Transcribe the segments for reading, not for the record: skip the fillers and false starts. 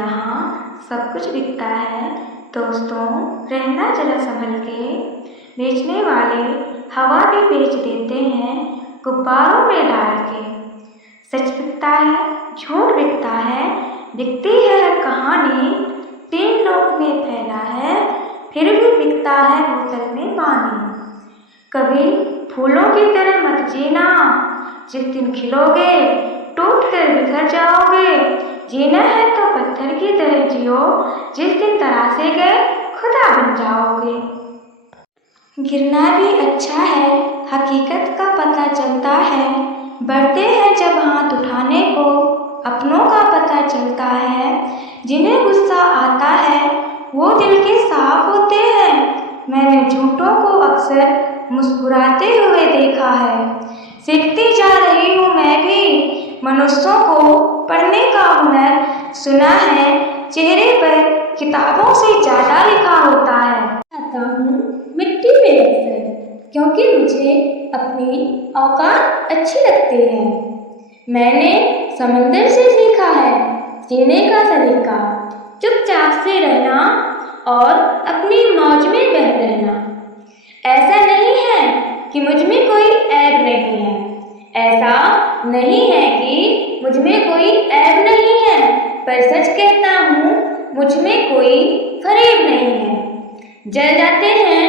यहाँ सब कुछ बिकता है दोस्तों, रहना जरा संभल के। बेचने वाले हवा भी बेच देते हैं गुब्बारों में डाल के। सच बिकता है, झूठ बिकता है, बिकती है हर कहानी। 3 लोक में फैला है, फिर भी बिकता है बोतल में पानी। कभी फूलों की तरह मत जीना, जिस दिन खिलोगे टूट कर बिखर जाओगे। जीना है तो पत्थर की तरह जियो, जिस दिन तरासे गए खुदा बन जाओगे। गिरना भी अच्छा है, हकीकत का पता चलता है। बढ़ते हैं जब हाथ उठाने को, अपनों का पता चलता है। जिन्हें गुस्सा आता है वो दिल के साफ होते हैं। मैंने झूठों को अक्सर मुस्कुराते हुए देखा है। सीखती जा रही हूँ मैं भी मनुष्यों को पढ़ने का हुनर। सुना है चेहरे पर किताबों से ज़्यादा लिखा होता है। आता हूँ मिट्टी में अक्सर, क्योंकि मुझे अपनी औकात अच्छी लगती है। मैंने समंदर से सीखा है जीने का सलीका। चुपचाप से रहना और अपनी मौज में बह रहना। ऐसा नहीं है कि मुझ में कोई ऐब नहीं है, ऐसा नहीं है कि मुझ में कोई ऐब नहीं है, पर सच कहता हूँ मुझ में कोई फरेब नहीं है। जल जाते हैं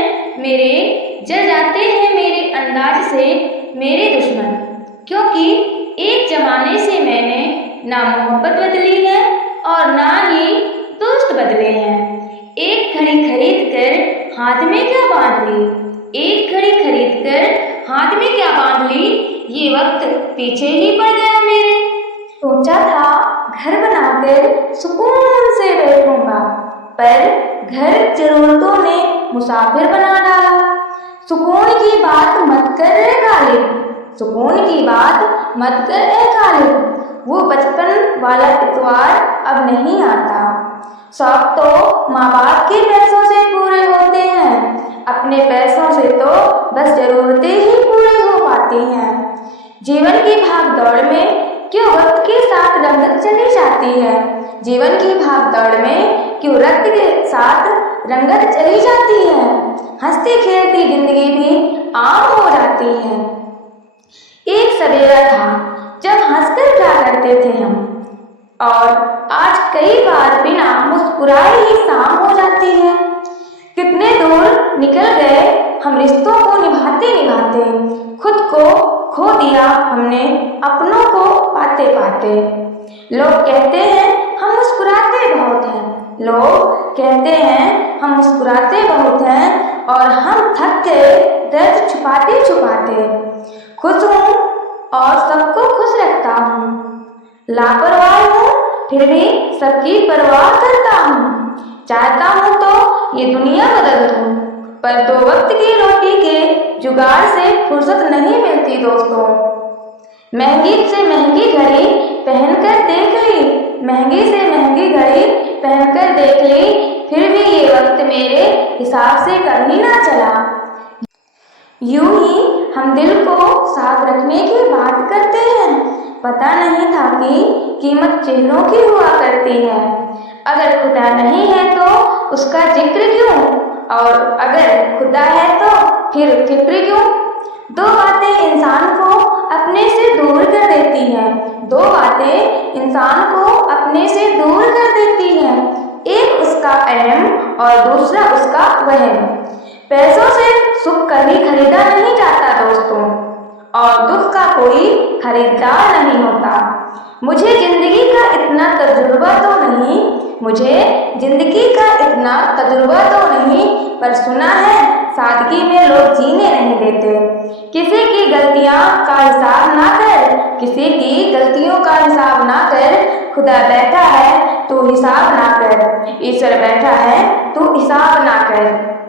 मेरे अंदाज से मेरे दुश्मन, क्योंकि एक जमाने से मैंने ना मोहब्बत बदली है और ना ही दोस्त बदले हैं। एक घड़ी खरीद कर हाथ में क्या बांध ली, एक घड़ी खरीद कर हाथ में क्या बांध ली, ये वक्त पीछे ही पड़ गया मेरे। सोचा था घर बनाकर सुकून से बैठूंगा, पर घर जरूरतों ने मुसाफिर बना डाला। सुकून की बात मत कर रे गालिब, सुकून की बात मत कर रे गालिब। वो बचपन वाला इतवार अब नहीं आता। शौक तो माँ बाप के पैसों से पूरे होते हैं, अपने पैसों से तो बस जरूरतें ही पूरी हो पाती हैं। जीवन की भाग दौड़ में क्यों वक्त के साथ रंगत चली जाती है, जीवन की भाग दौड़ में क्यों रक्त के साथ रंगत चली जाती है। हंसती खेलती जिंदगी भी आम हो जाती है। एक सवेरा था जब हंसकर क्या करते थे हम, और आज कई बार बिना मुस्कुराए ही शाम हो जाती है। कितने दूर निकल गए हम रिश्तों को निभाते निभाते, खुद को खो दिया हमने अपनों को पाते पाते। लोग कहते हैं हम मुस्कुराते बहुत हैं, लोग कहते हैं हम मुस्कुराते बहुत हैं, और हम थक गए दर्द छुपाते छुपाते। खुश हूँ और सबको खुश रखता हूँ, लापरवाह हूँ फिर भी सबकी परवाह करता हूँ। चाहता हूँ तो ये दुनिया बदल दूँ, पर 2 वक्त की रोटी के जुगाड़ से फुर्सत नहीं मिलती दोस्तों। महंगी से महंगी घड़ी पहनकर देख ली, महंगी से महंगी घड़ी पहनकर देख ली, फिर भी ये वक्त मेरे हिसाब से कभी ना चला। यूं ही हम दिल को साफ रखने की बात करते हैं, पता नहीं था कि कीमत चिन्हों की हुआ करती है। अगर खुदा नहीं है तो उसका जिक्र क्यों, और अगर खुदा है तो फिर फिक्र क्यों। 2 बातें इंसान को अपने से दूर कर देती हैं, 2 बातें इंसान को अपने से दूर कर देती हैं। एक उसका अहम और दूसरा उसका वहम। पैसों से सुख कभी खरीदा नहीं जाता दोस्तों, और दुख का कोई खरीदार नहीं होता। मुझे जिंदगी का इतना तजुर्बा तो नहीं, मुझे जिंदगी का इतना तजुर्बा तो नहीं, पर सुना है सादगी में लोग जीने नहीं देते। किसी की गलतियां का हिसाब ना कर, किसी की गलतियों का हिसाब ना कर। खुदा बैठा है तू हिसाब ना कर, ईश्वर बैठा है तू हिसाब ना कर।